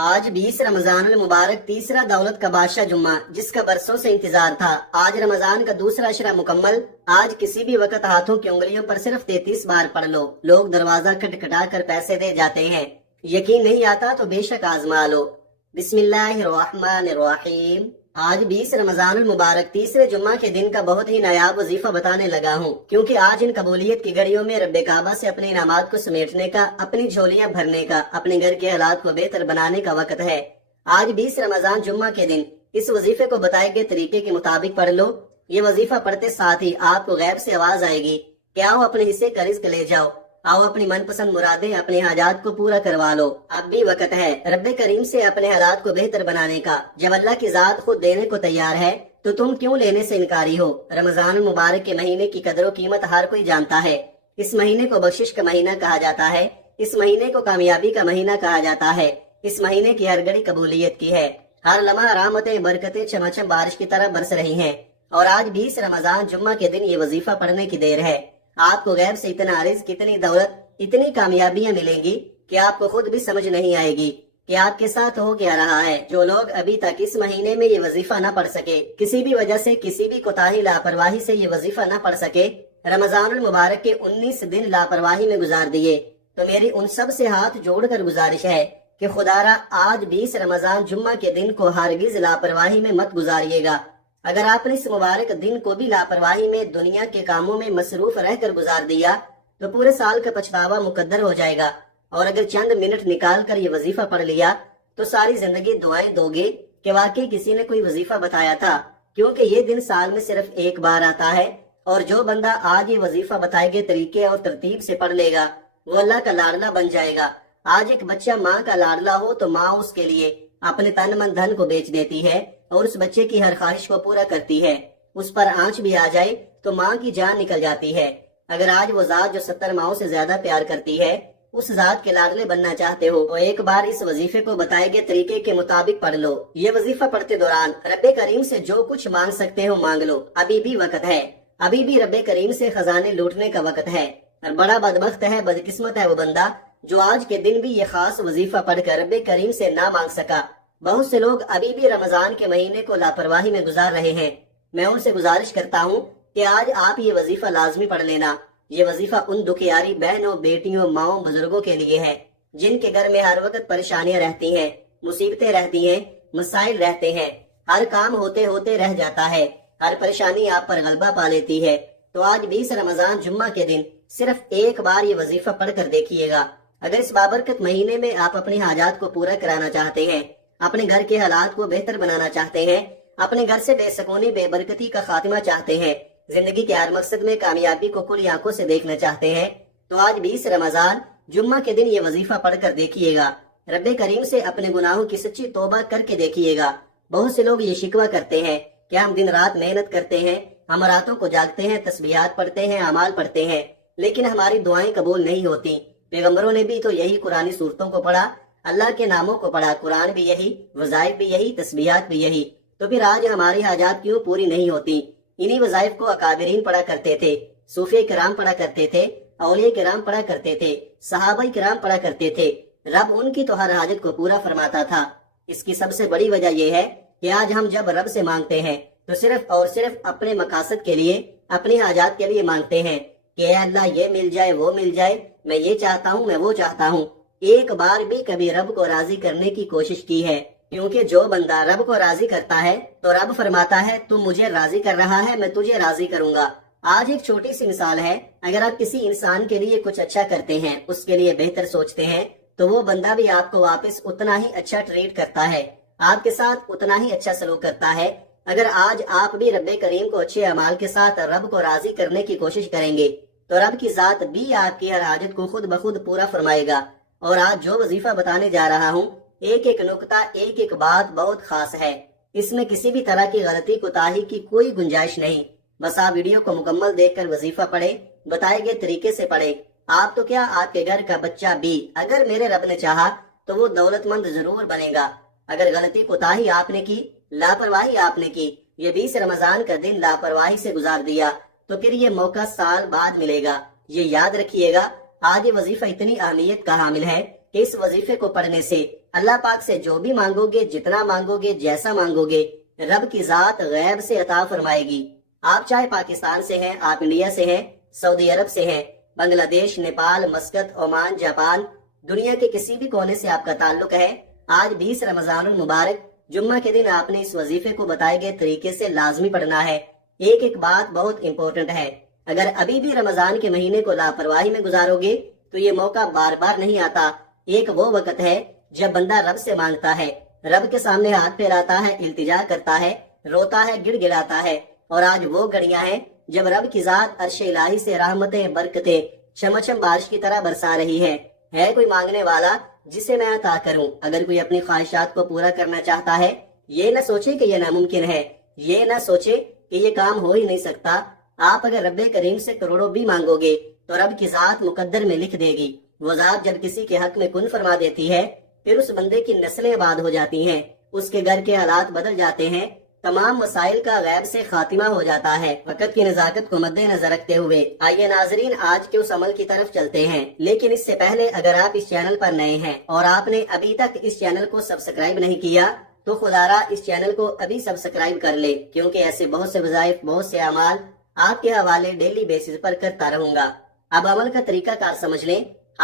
آج 20 رمضان المبارک تیسرا دولت کا بادشاہ جمعہ جس کا برسوں سے انتظار تھا۔ آج رمضان کا دوسرا اشرا مکمل۔ آج کسی بھی وقت ہاتھوں کی انگلیوں پر صرف 33 بار پڑھ لو۔ لوگ دروازہ کھٹکھٹا کر پیسے دے جاتے ہیں۔ یقین نہیں آتا تو بے شک آزما لو۔ بسم اللہ الرحمن الرحیم۔ آج 20 رمضان المبارک تیسرے جمعہ کے دن کا بہت ہی نایاب وظیفہ بتانے لگا ہوں، کیونکہ آج ان قبولیت کی گھڑیوں میں رب کعبہ سے اپنے انعامات کو سمیٹنے کا، اپنی جھولیاں بھرنے کا، اپنے گھر کے حالات کو بہتر بنانے کا وقت ہے۔ آج 20 رمضان جمعہ کے دن اس وظیفے کو بتائے گئے طریقے کے مطابق پڑھ لو۔ یہ وظیفہ پڑھتے ساتھ ہی آپ کو غیب سے آواز آئے گی کہ آؤ اپنے حصے کا رزق لے جاؤ، آؤ اپنی من پسند مرادیں، اپنے حاجات کو پورا کروا لو۔ اب بھی وقت ہے رب کریم سے اپنے حالات کو بہتر بنانے کا۔ جب اللہ کی ذات خود دینے کو تیار ہے تو تم کیوں لینے سے انکاری ہو؟ رمضان المبارک کے مہینے کی قدر و قیمت ہر کوئی جانتا ہے۔ اس مہینے کو بخشش کا مہینہ کہا جاتا ہے، اس مہینے کو کامیابی کا مہینہ کہا جاتا ہے، اس مہینے کی ہر گھڑی قبولیت کی ہے۔ ہر لمحہ رحمتیں برکتیں چمچم بارش کی طرح برس رہی ہیں۔ اور آج 20 رمضان جمعہ کے دن یہ وظیفہ پڑھنے کی دیر ہے۔ آپ کو غیب سے اتنا رزق، اتنی دولت، اتنی کامیابیاں ملیں گی کہ آپ کو خود بھی سمجھ نہیں آئے گی کہ آپ کے ساتھ ہو کیا رہا ہے۔ جو لوگ ابھی تک اس مہینے میں یہ وظیفہ نہ پڑھ سکے، کسی بھی وجہ سے، کسی بھی کوتاہی لاپرواہی سے یہ وظیفہ نہ پڑھ سکے، رمضان المبارک کے 19 دن لاپرواہی میں گزار دیے، تو میری ان سب سے ہاتھ جوڑ کر گزارش ہے کہ خدارا آج 20 رمضان جمعہ کے دن کو ہرگز لاپرواہی میں مت گزاریے گا۔ اگر آپ نے اس مبارک دن کو بھی لاپرواہی میں دنیا کے کاموں میں مصروف رہ کر گزار دیا تو پورے سال کا پچھتاوا مقدر ہو جائے گا، اور اگر چند منٹ نکال کر یہ وظیفہ پڑھ لیا تو ساری زندگی دعائیں دو گے کہ واقعی کسی نے کوئی وظیفہ بتایا تھا، کیونکہ یہ دن سال میں صرف ایک بار آتا ہے۔ اور جو بندہ آج یہ وظیفہ بتائے گئے طریقے اور ترتیب سے پڑھ لے گا وہ اللہ کا لاڈلا بن جائے گا۔ آج ایک بچہ ماں کا لاڈلا ہو تو ماں اس کے لیے اپنے تن من دھن کو بیچ دیتی ہے اور اس بچے کی ہر خواہش کو پورا کرتی ہے۔ اس پر آنچ بھی آ جائے تو ماں کی جان نکل جاتی ہے۔ اگر آج وہ ذات جو 70 ماؤں سے زیادہ پیار کرتی ہے اس ذات کے لاڈلے بننا چاہتے ہو تو ایک بار اس وظیفے کو بتائے گئے طریقے کے مطابق پڑھ لو۔ یہ وظیفہ پڑھتے دوران رب کریم سے جو کچھ مانگ سکتے ہو مانگ لو، ابھی بھی وقت ہے۔ ابھی بھی رب کریم سے خزانے لوٹنے کا وقت ہے۔ اور بڑا بدبخت ہے، بدقسمت ہے وہ بندہ جو آج کے دن بھی یہ خاص وظیفہ پڑھ کر رب کریم سے نہ مانگ سکا۔ بہت سے لوگ ابھی بھی رمضان کے مہینے کو لاپرواہی میں گزار رہے ہیں۔ میں ان سے گزارش کرتا ہوں کہ آج آپ یہ وظیفہ لازمی پڑھ لینا۔ یہ وظیفہ ان دکھیاری بہنوں، بیٹیوں، ماؤں، بزرگوں کے لیے ہے جن کے گھر میں ہر وقت پریشانیاں رہتی ہیں، مصیبتیں رہتی ہیں، مسائل رہتے ہیں، ہر کام ہوتے ہوتے رہ جاتا ہے، ہر پریشانی آپ پر غلبہ پا لیتی ہے۔ تو آج 20 رمضان جمعہ کے دن صرف ایک بار یہ وظیفہ پڑھ کر دیکھیے گا۔ اگر اس بابرکت مہینے میں آپ اپنی حاجات کو پورا کرانا چاہتے ہیں، اپنے گھر کے حالات کو بہتر بنانا چاہتے ہیں، اپنے گھر سے بے سکونی، بے برکتی کا خاتمہ چاہتے ہیں، زندگی کے ہر مقصد میں کامیابی کو کھلی آنکھوں سے دیکھنا چاہتے ہیں، تو آج 20 رمضان جمعہ کے دن یہ وظیفہ پڑھ کر دیکھیے گا۔ رب کریم سے اپنے گناہوں کی سچی توبہ کر کے دیکھیے گا۔ بہت سے لوگ یہ شکوہ کرتے ہیں کہ ہم دن رات محنت کرتے ہیں، ہم راتوں کو جاگتے ہیں، تسبیحات پڑھتے ہیں، اعمال پڑھتے ہیں، لیکن ہماری دعائیں قبول نہیں ہوتی۔ پیغمبروں نے بھی تو یہی قرآنی صورتوں کو پڑھا، اللہ کے ناموں کو پڑھا، قرآن بھی یہی، وظائف بھی یہی، تسبیحات بھی یہی، تو پھر آج ہماری حاجات کیوں پوری نہیں ہوتی؟ انہی وظائف کو اکابرین پڑھا کرتے تھے، صوفیہ کرام پڑھا کرتے تھے، اولیاء کرام پڑھا کرتے تھے، صحابہ کرام پڑھا کرتے تھے، رب ان کی تو ہر حاجت کو پورا فرماتا تھا۔ اس کی سب سے بڑی وجہ یہ ہے کہ آج ہم جب رب سے مانگتے ہیں تو صرف اور صرف اپنے مقاصد کے لیے، اپنی حاجات کے لیے مانگتے ہیں کہ اے اللہ یہ مل جائے، وہ مل جائے، میں یہ چاہتا ہوں، میں وہ چاہتا ہوں۔ ایک بار بھی کبھی رب کو راضی کرنے کی کوشش کی ہے؟ کیونکہ جو بندہ رب کو راضی کرتا ہے تو رب فرماتا ہے تو مجھے راضی کر رہا ہے، میں تجھے راضی کروں گا۔ آج ایک چھوٹی سی مثال ہے، اگر آپ کسی انسان کے لیے کچھ اچھا کرتے ہیں، اس کے لیے بہتر سوچتے ہیں، تو وہ بندہ بھی آپ کو واپس اتنا ہی اچھا ٹریٹ کرتا ہے، آپ کے ساتھ اتنا ہی اچھا سلوک کرتا ہے۔ اگر آج آپ بھی رب کریم کو اچھے اعمال کے ساتھ رب کو راضی کرنے کی کوشش کریں گے تو رب کی ذات بھی آپ کی ہر حاجت کو خود بخود پورا فرمائے گا۔ اور آج جو وظیفہ بتانے جا رہا ہوں، ایک ایک نقطہ، ایک ایک بات بہت خاص ہے، اس میں کسی بھی طرح کی غلطی کوتاہی کی کوئی گنجائش نہیں۔ بس آپ ویڈیو کو مکمل دیکھ کر وظیفہ پڑھیں، بتائے گئے طریقے سے پڑھیں۔ آپ تو کیا، آپ کے گھر کا بچہ بھی اگر میرے رب نے چاہا تو وہ دولت مند ضرور بنے گا۔ اگر غلطی کوتاہی آپ نے کی، لاپرواہی آپ نے کی، یہ 20 رمضان کا دن لاپرواہی سے گزار دیا تو پھر یہ موقع سال بعد ملے گا۔ یہ یاد رکھیے گا، آج یہ وظیفہ اتنی اہمیت کا حامل ہے کہ اس وظیفے کو پڑھنے سے اللہ پاک سے جو بھی مانگو گے، جتنا مانگو گے، جیسا مانگو گے، رب کی ذات غیب سے عطا فرمائے گی۔ آپ چاہے پاکستان سے ہیں، آپ انڈیا سے ہیں، سعودی عرب سے ہیں، بنگلہ دیش، نیپال، مسقط، عمان، جاپان، دنیا کے کسی بھی کونے سے آپ کا تعلق ہے، آج 20 رمضان المبارک جمعہ کے دن آپ نے اس وظیفے کو بتائے گئے طریقے سے لازمی پڑھنا ہے۔ ایک ایک بات بہت امپورٹنٹ ہے، اگر ابھی بھی رمضان کے مہینے کو لاپرواہی میں گزارو گے تو یہ موقع بار بار نہیں آتا۔ ایک وہ وقت ہے جب بندہ رب سے مانگتا ہے، رب کے سامنے ہاتھ پھیلاتا ہے، التجا کرتا ہے، روتا ہے، گڑ گڑاتا ہے، اور آج وہ گھڑیاں ہیں جب رب کی ذات عرش الہی سے رحمتیں، برکتیں چمچم بارش کی طرح برسا رہی ہے کوئی مانگنے والا جسے میں عطا کروں۔ اگر کوئی اپنی خواہشات کو پورا کرنا چاہتا ہے، یہ نہ سوچے کہ یہ ناممکن ہے، یہ نہ سوچے کہ یہ کام ہو ہی نہیں سکتا۔ آپ اگر رب کریم سے کروڑوں بھی مانگو گے تو رب کی ذات مقدر میں لکھ دے گی۔ وہ ذات جب کسی کے حق میں کن فرما دیتی ہے، پھر اس بندے کی نسلیں آباد ہو جاتی ہیں، اس کے گھر کے حالات بدل جاتے ہیں، تمام مسائل کا غیب سے خاتمہ ہو جاتا ہے۔ وقت کی نزاکت کو مد نظر رکھتے ہوئے آئیے ناظرین آج کے اس عمل کی طرف چلتے ہیں، لیکن اس سے پہلے اگر آپ اس چینل پر نئے ہیں اور آپ نے ابھی تک اس چینل کو سبسکرائب نہیں کیا تو خدا را اس چینل کو ابھی سبسکرائب کر لے، کیونکہ ایسے بہت سے وظائف، بہت سے اعمال آپ کے حوالے ڈیلی بیسس پر کرتا رہوں گا۔ اب عمل کا طریقہ کار سمجھ لیں۔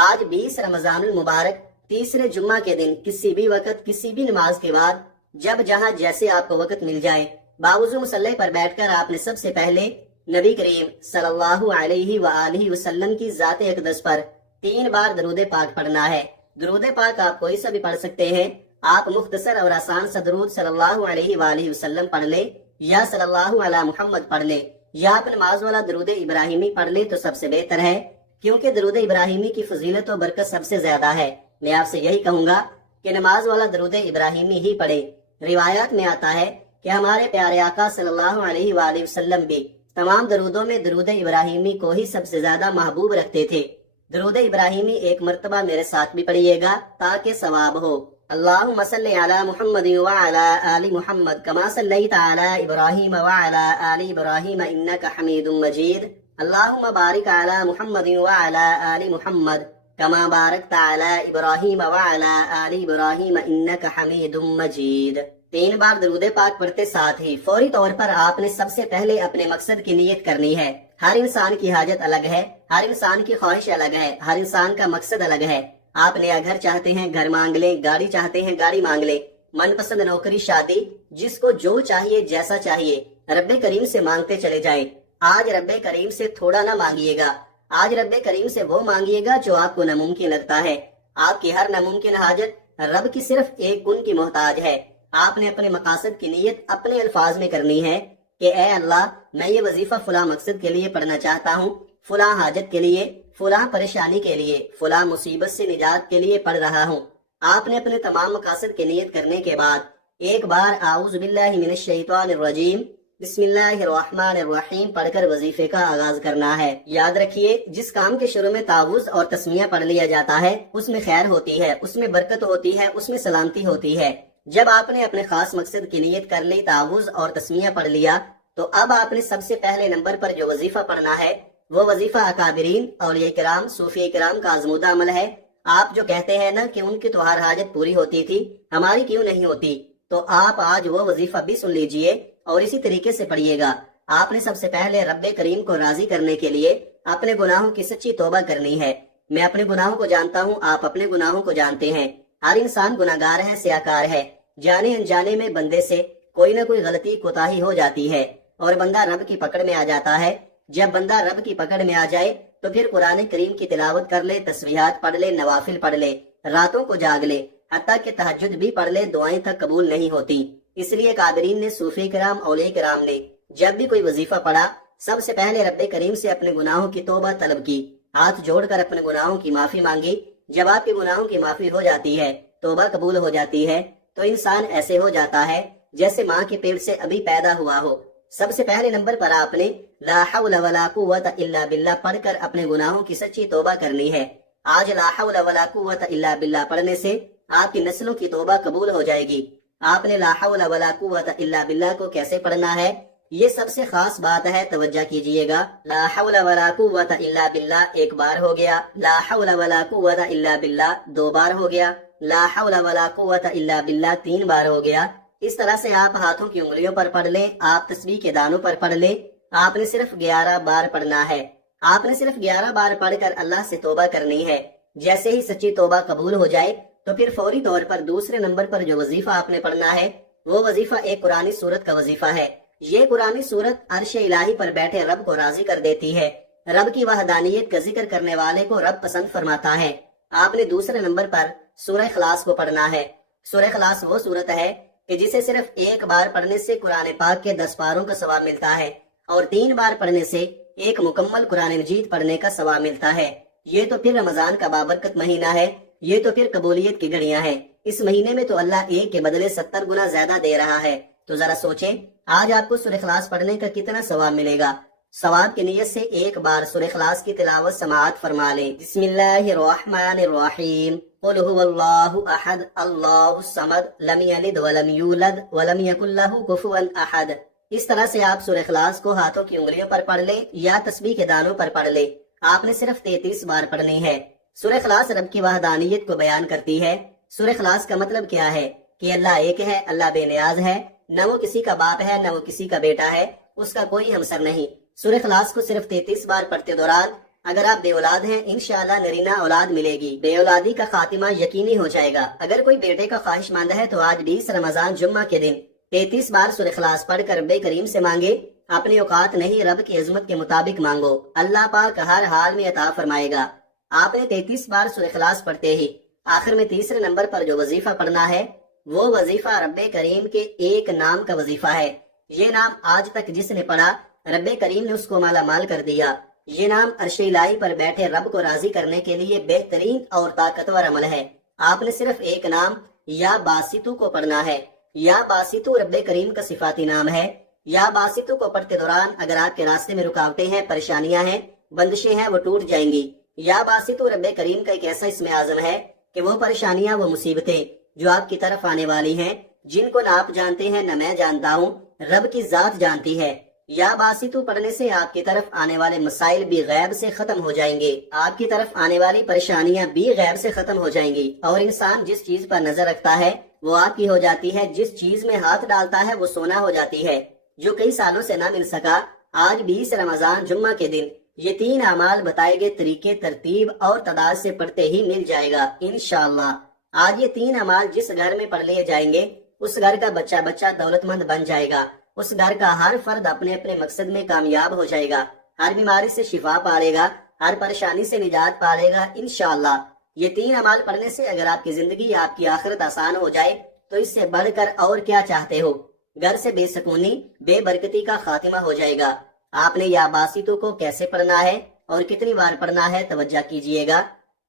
آج 20 رمضان المبارک تیسرے جمعہ کے دن کسی بھی وقت، کسی بھی نماز کے بعد، جب جہاں جیسے آپ کو وقت مل جائے، باوضو مصلی پر بیٹھ کر آپ نے سب سے پہلے نبی کریم صلی اللہ علیہ وآلہ وسلم کی ذات اقدس پر 3 بار درود پاک پڑھنا ہے۔ درود پاک آپ کوئی سا بھی پڑھ سکتے ہیں، آپ مختصر اور آسان سا درود صلی اللہ علیہ وآلہ وسلم پڑھ لے، یا صلی اللہ علی محمد پڑھ لے، یا آپ نماز والا درود ابراہیمی پڑھ لے تو سب سے بہتر ہے، کیونکہ درود ابراہیمی کی فضیلت و برکت سب سے زیادہ ہے۔ میں آپ سے یہی کہوں گا کہ نماز والا درود ابراہیمی ہی پڑھے۔ روایات میں آتا ہے کہ ہمارے پیارے آقا صلی اللہ علیہ وآلہ وسلم بھی تمام درودوں میں درود ابراہیمی کو ہی سب سے زیادہ محبوب رکھتے تھے۔ درود ابراہیمی ایک مرتبہ میرے ساتھ بھی پڑھیے گا تاکہ ثواب ہو۔ اللہم صلی علی محمد وعلی آل محمد کما صلیت علی ابراہیم وعلی آل ابراہیم انک حمید مجید۔ اللہم بارک علی محمد وعلی آل محمد کما بارکت علی ابراہیم وعلی آل ابراہیم انک حمید مجید۔ 3 بار درود پاک پڑھتے ساتھ ہی فوری طور پر آپ نے سب سے پہلے اپنے مقصد کی نیت کرنی ہے۔ ہر انسان کی حاجت الگ ہے، ہر انسان کی خواہش الگ ہے، ہر انسان کا مقصد الگ ہے۔ آپ نیا گھر چاہتے ہیں، گھر مانگ لیں، گاڑی چاہتے ہیں، گاڑی مانگ لیں، من پسند نوکری، شادی، جس کو جو چاہیے، جیسا چاہیے، رب کریم سے مانگتے چلے جائیں۔ آج رب کریم سے تھوڑا نہ مانگیے گا، آج رب کریم سے وہ مانگیے گا جو آپ کو ناممکن لگتا ہے۔ آپ کی ہر ناممکن حاجت رب کی صرف ایک کن کی محتاج ہے۔ آپ نے اپنے مقاصد کی نیت اپنے الفاظ میں کرنی ہے کہ اے اللہ، میں یہ وظیفہ فلاں مقصد کے لیے پڑھنا چاہتا ہوں، فلاں حاجت کے لیے، فلاں پریشانی کے لیے، فلاں مصیبت سے نجات کے لیے پڑھ رہا ہوں۔ آپ نے اپنے تمام مقاصد کی نیت کرنے کے بعد ایک بار اعوذ باللہ من الشیطان الرجیم بسم اللہ الرحمن الرحیم پڑھ کر وظیفے کا آغاز کرنا ہے۔ یاد رکھیے، جس کام کے شروع میں تعوذ اور تسمیہ پڑھ لیا جاتا ہے اس میں خیر ہوتی ہے، اس میں برکت ہوتی ہے، اس میں سلامتی ہوتی ہے۔ جب آپ نے اپنے خاص مقصد کی نیت کر لی، تعوذ اور تسمیہ پڑھ لیا، تو اب آپ نے سب سے پہلے نمبر پر جو وظیفہ پڑھنا ہے وہ وظیفہ اکابرین، اولیاء کرام، صوفیاء کرام کا آزمودہ عمل ہے۔ آپ جو کہتے ہیں نا کہ ان کی تو ہر حاجت پوری ہوتی تھی، ہماری کیوں نہیں ہوتی، تو آپ آج وہ وظیفہ بھی سن لیجئے اور اسی طریقے سے پڑھیے گا۔ آپ نے سب سے پہلے رب کریم کو راضی کرنے کے لیے اپنے گناہوں کی سچی توبہ کرنی ہے۔ میں اپنے گناہوں کو جانتا ہوں، آپ اپنے گناہوں کو جانتے ہیں۔ ہر انسان گناہگار ہے، سیاکار ہے، جانے انجانے میں بندے سے کوئی نہ کوئی غلطی کوتاہی ہو جاتی ہے اور بندہ رب کی پکڑ میں آ جاتا ہے۔ جب بندہ رب کی پکڑ میں آ جائے تو پھر قرآن کریم کی تلاوت کر لے، تسبیحات پڑھ لے، نوافل پڑھ لے، راتوں کو جاگ لے، حتیٰ کہ تہجد بھی پڑھ لے، دعائیں تک قبول نہیں ہوتی۔ اس لیے قادرین نے، صوفی کرام، اولیاء کرام نے جب بھی کوئی وظیفہ پڑھا سب سے پہلے رب کریم سے اپنے گناہوں کی توبہ طلب کی، ہاتھ جوڑ کر اپنے گناہوں کی معافی مانگی۔ جب آپ کے گناہوں کی معافی ہو جاتی ہے، توبہ قبول ہو جاتی ہے، تو انسان ایسے ہو جاتا ہے جیسے ماں کے پیٹ سے ابھی پیدا ہوا ہو۔ سب سے پہلے نمبر پر آپ نے لا حول ولا قوت الا باللہ پڑھ کر اپنے گناہوں کی سچی توبہ کرنی ہے۔ آج لا حول ولا قوت الا باللہ پڑھنے سے آپ کی نسلوں کی توبہ قبول ہو جائے گی۔ آپ نے لا حول ولا قوت الا باللہ کو کیسے پڑھنا ہے، یہ سب سے خاص بات ہے، توجہ کیجئے گا۔ لا حول ولا قوت الا باللہ ایک بار ہو گیا، لا حول ولا قوت الا باللہ 2 بار ہو گیا، لا حول ولا قوت الا باللہ 3 بار ہو گیا۔ اس طرح سے آپ ہاتھوں کی انگلیوں پر پڑھ لیں، آپ تسبیح کے دانوں پر پڑھ لیں۔ آپ نے صرف 11 بار پڑھنا ہے۔ آپ نے صرف 11 بار پڑھ کر اللہ سے توبہ کرنی ہے۔ جیسے ہی سچی توبہ قبول ہو جائے تو پھر فوری طور پر دوسرے نمبر پر جو وظیفہ آپ نے پڑھنا ہے وہ وظیفہ ایک قرآنی سورت کا وظیفہ ہے۔ یہ قرآنی سورت عرش الہی پر بیٹھے رب کو راضی کر دیتی ہے۔ رب کی وحدانیت کا ذکر کرنے والے کو رب پسند فرماتا ہے۔ آپ نے دوسرے نمبر پر سورہ اخلاص کو پڑھنا ہے۔ سورہ اخلاص وہ سورت ہے کہ جسے صرف ایک بار پڑھنے سے قرآن پاک کے 10 پاروں کا ثواب ملتا ہے اور 3 بار پڑھنے سے ایک مکمل قرآن مجید پڑھنے کا ثواب ملتا ہے۔ یہ تو پھر رمضان کا بابرکت مہینہ ہے، یہ تو پھر قبولیت کی گھڑیاں ہیں۔ اس مہینے میں تو اللہ ایک کے بدلے 70 گنا زیادہ دے رہا ہے۔ تو ذرا سوچیں آج آپ کو سورہ اخلاص پڑھنے کا کتنا ثواب ملے گا۔ ثواب کی نیت سے ایک بار سورہ اخلاص کی تلاوت سماعت فرما لیں۔ بسم اللہ الرحمن الرحیم، قل هو اللہ احد اللہ الصمد لم یلد ولم یولد ولم یکن لہ کفوا احد۔ اس طرح سے آپ سورہ اخلاص کو ہاتھوں کی انگلیوں پر پڑھ لیں یا تسبیح کے دانوں پر پڑھ لیں۔ آپ نے صرف 33 بار پڑھنی ہے۔ سورہ اخلاص رب کی وحدانیت کو بیان کرتی ہے۔ سورہ اخلاص کا مطلب کیا ہے کہ اللہ ایک ہے، اللہ بے نیاز ہے، نہ وہ کسی کا باپ ہے نہ وہ کسی کا بیٹا ہے، اس کا کوئی ہمسر نہیں۔ سورہ اخلاص کو صرف 33 بار پڑھتے دوران اگر آپ بے اولاد ہیں انشاءاللہ نرینہ اولاد ملے گی، بے اولادی کا خاتمہ یقینی ہو جائے گا۔ اگر کوئی بیٹے کا خواہش مند ہے تو آج 20 رمضان جمعہ کے دن 33 بار سورہ اخلاص پڑھ کر رب کریم سے مانگے۔ اپنی اوقات نہیں، رب کی عظمت کے مطابق مانگو، اللہ پاک ہر حال میں عطا فرمائے گا۔ آپ نے 33 بار سورہ اخلاص پڑھتے ہی آخر میں تیسرے نمبر پر جو وظیفہ پڑھنا ہے وہ وظیفہ رب کریم کے ایک نام کا وظیفہ ہے۔ یہ نام آج تک جس نے پڑھا رب کریم نے اس کو مالا مال کر دیا۔ یہ نام عرش الہی پر بیٹھے رب کو راضی کرنے کے لیے بہترین اور طاقتور عمل ہے۔ آپ نے صرف ایک نام یا باسطو کو پڑھنا ہے۔ یا باسطو رب کریم کا صفاتی نام ہے۔ یا باسطو کو پڑھتے دوران اگر آپ کے راستے میں رکاوٹیں ہیں، پریشانیاں ہیں، بندشیں ہیں، وہ ٹوٹ جائیں گی۔ یا باسطو رب کریم کا ایک ایسا اسم اعظم ہے کہ وہ پریشانیاں، وہ مصیبتیں جو آپ کی طرف آنے والی ہیں، جن کو نہ آپ جانتے ہیں نہ میں جانتا ہوں، رب کی ذات جانتی ہے۔ یا باسطو پڑھنے سے آپ کی طرف آنے والے مسائل بھی غیب سے ختم ہو جائیں گے، آپ کی طرف آنے والی پریشانیاں بھی غیب سے ختم ہو جائیں گی، اور انسان جس چیز پر نظر رکھتا ہے وہ آپ کی ہو جاتی ہے، جس چیز میں ہاتھ ڈالتا ہے وہ سونا ہو جاتی ہے۔ جو کئی سالوں سے نہ مل سکا آج 20 رمضان جمعہ کے دن یہ 3 اعمال بتائے گئے طریقے، ترتیب اور تعداد سے پڑھتے ہی مل جائے گا انشاءاللہ۔ آج یہ 3 اعمال جس گھر میں پڑھ لیے جائیں گے اس گھر کا بچہ بچہ دولت مند بن جائے گا، اس گھر کا ہر فرد اپنے اپنے مقصد میں کامیاب ہو جائے گا، ہر بیماری سے شفا پالے گا، ہر پریشانی سے نجات پالے گا انشاءاللہ۔ یہ 3 اعمال پڑھنے سے اگر آپ کی زندگی، آپ کی آخرت آسان ہو جائے تو اس سے بڑھ کر اور کیا چاہتے ہو؟ گھر سے بے سکونی، بے برکتی کا خاتمہ ہو جائے گا۔ آپ نے یا باسطو کو کیسے پڑھنا ہے اور کتنی بار پڑھنا ہے توجہ کیجئے گا۔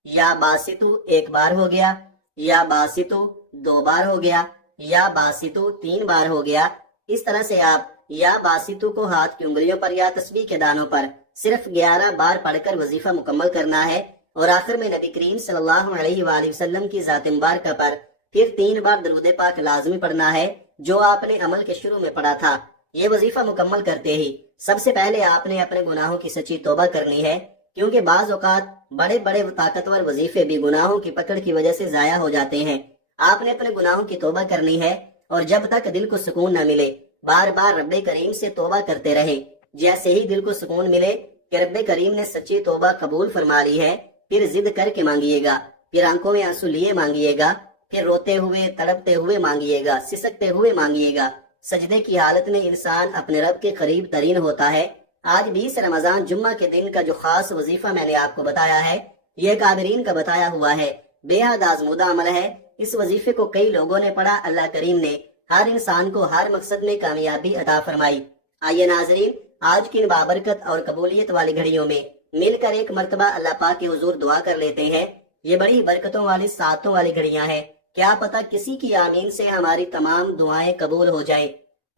یا باسطو 1 بار ہو گیا، یا باسطو 2 بار ہو گیا، یا باسطو 3 بار ہو گیا۔ اس طرح سے آپ یا باسطو کو ہاتھ کی انگلیوں پر یا تسبیح کے دانوں پر صرف 11 بار پڑھ کر وظیفہ مکمل کرنا ہے، اور آخر میں نبی کریم صلی اللہ علیہ وآلہ وسلم کی ذات مبارکہ پر پھر 3 بار درود پاک لازمی پڑھنا ہے جو آپ نے عمل کے شروع میں پڑھا تھا۔ یہ وظیفہ مکمل کرتے ہی سب سے پہلے آپ نے اپنے گناہوں کی سچی توبہ کرنی ہے، کیونکہ بعض اوقات بڑے بڑے طاقتور وظیفے بھی گناہوں کی پکڑ کی وجہ سے ضائع ہو جاتے ہیں۔ آپ نے اپنے گناہوں کی توبہ کرنی ہے، اور جب تک دل کو سکون نہ ملے بار بار رب کریم سے توبہ کرتے رہیں۔ جیسے ہی دل کو سکون ملے کہ رب کریم نے سچی توبہ قبول فرما لی ہے، پھر ضد کر کے مانگیے گا، پھر آنکھوں میں آنسو لیے مانگیے گا، پھر روتے ہوئے، تڑپتے ہوئے مانگیے گا، سسکتے ہوئے مانگیے گا۔ سجدے کی حالت میں انسان اپنے رب کے قریب ترین ہوتا ہے۔ آج 20 رمضان جمعہ کے دن کا جو خاص وظیفہ میں نے آپ کو بتایا ہے یہ قادرین کا بتایا ہوا ہے، بے حد آزمودہ عمل ہے۔ اس وظیفے کو کئی لوگوں نے پڑھا، اللہ کریم نے ہر انسان کو ہر مقصد میں کامیابی عطا فرمائی۔ آئیے ناظرین، آج کی ان بابرکت اور قبولیت والی گھڑیوں میں مل کر ایک مرتبہ اللہ پاک کے حضور دعا کر لیتے ہیں۔ یہ بڑی برکتوں والی، ساعتوں والی گھڑیاں ہیں، کیا پتہ کسی کی آمین سے ہماری تمام دعائیں قبول ہو جائیں۔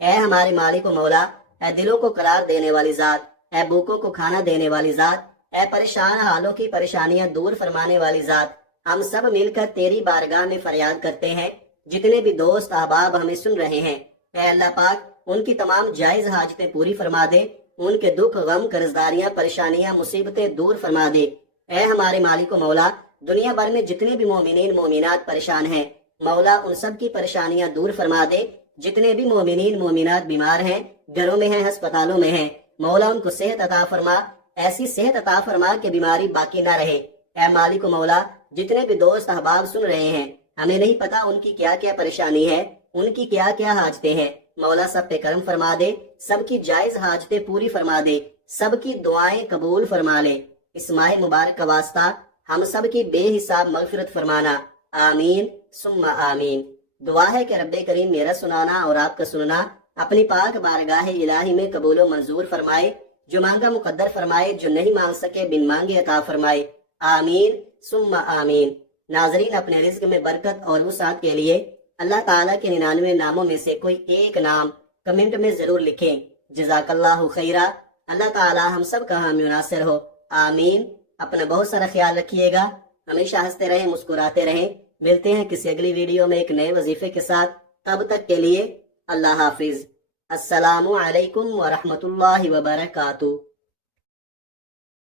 اے ہمارے مالک و مولا، اے دلوں کو قرار دینے والی ذات، اے بھوکوں کو کھانا دینے والی ذات، اے پریشان حالوں کی پریشانیاں دور فرمانے والی ذات، ہم سب مل کر تیری بارگاہ میں فریاد کرتے ہیں۔ جتنے بھی دوست احباب ہمیں سن رہے ہیں، اے اللہ پاک ان کی تمام جائز حاجتیں پوری فرما دے، ان کے دکھ، غم، قرضداریاں، پریشانیاں، مصیبتیں دور فرما دے۔ اے ہمارے مالک و مولا، دنیا بھر میں جتنے بھی مومنین مومنات پریشان ہیں مولا ان سب کی پریشانیاں دور فرما دے۔ جتنے بھی مومنین مومنات بیمار ہیں، گھروں میں ہیں، ہسپتالوں میں ہیں، مولا ان کو صحت عطا فرما، ایسی صحت عطا فرما کہ بیماری باقی نہ رہے۔ اے مالک و مولا، جتنے بھی دوست احباب سن رہے ہیں، ہمیں نہیں پتا ان کی کیا کیا پریشانی ہے، ان کی کیا کیا حاجتیں ہیں، مولا سب پہ کرم فرما دے، سب کی جائز حاجتیں پوری فرما دے، سب کی دعائیں قبول فرما لے۔ اس ماہ مبارک کا واسطہ ہم سب کی بے حساب مغفرت فرمانا، آمین ثم آمین۔ دعا ہے کہ رب کریم میرا سنانا اور آپ کا سننا اپنی پاک بارگاہ الہی میں قبول و منظور فرمائے، جو مانگا مقدر فرمائے، جو نہیں مانگ سکے بن مانگے عطا فرمائے، آمین ثم آمین۔ ناظرین، اپنے رزق میں برکت اور وسعت کے لیے اللہ تعالیٰ کے 99 ناموں میں سے کوئی ایک نام کمنٹ میں ضرور لکھیں۔ جزاک اللہ خیرہ۔ اللہ تعالیٰ ہم سب کا حامی و ناصر ہو، آمین۔ اپنا بہت سارا خیال رکھیے گا، ہمیشہ ہنستے رہیں، مسکراتے رہیں۔ ملتے ہیں کسی اگلی ویڈیو میں ایک نئے وظیفے کے ساتھ، تب تک کے لیے اللہ حافظ۔ السلام علیکم ورحمۃ اللہ وبرکاتہ۔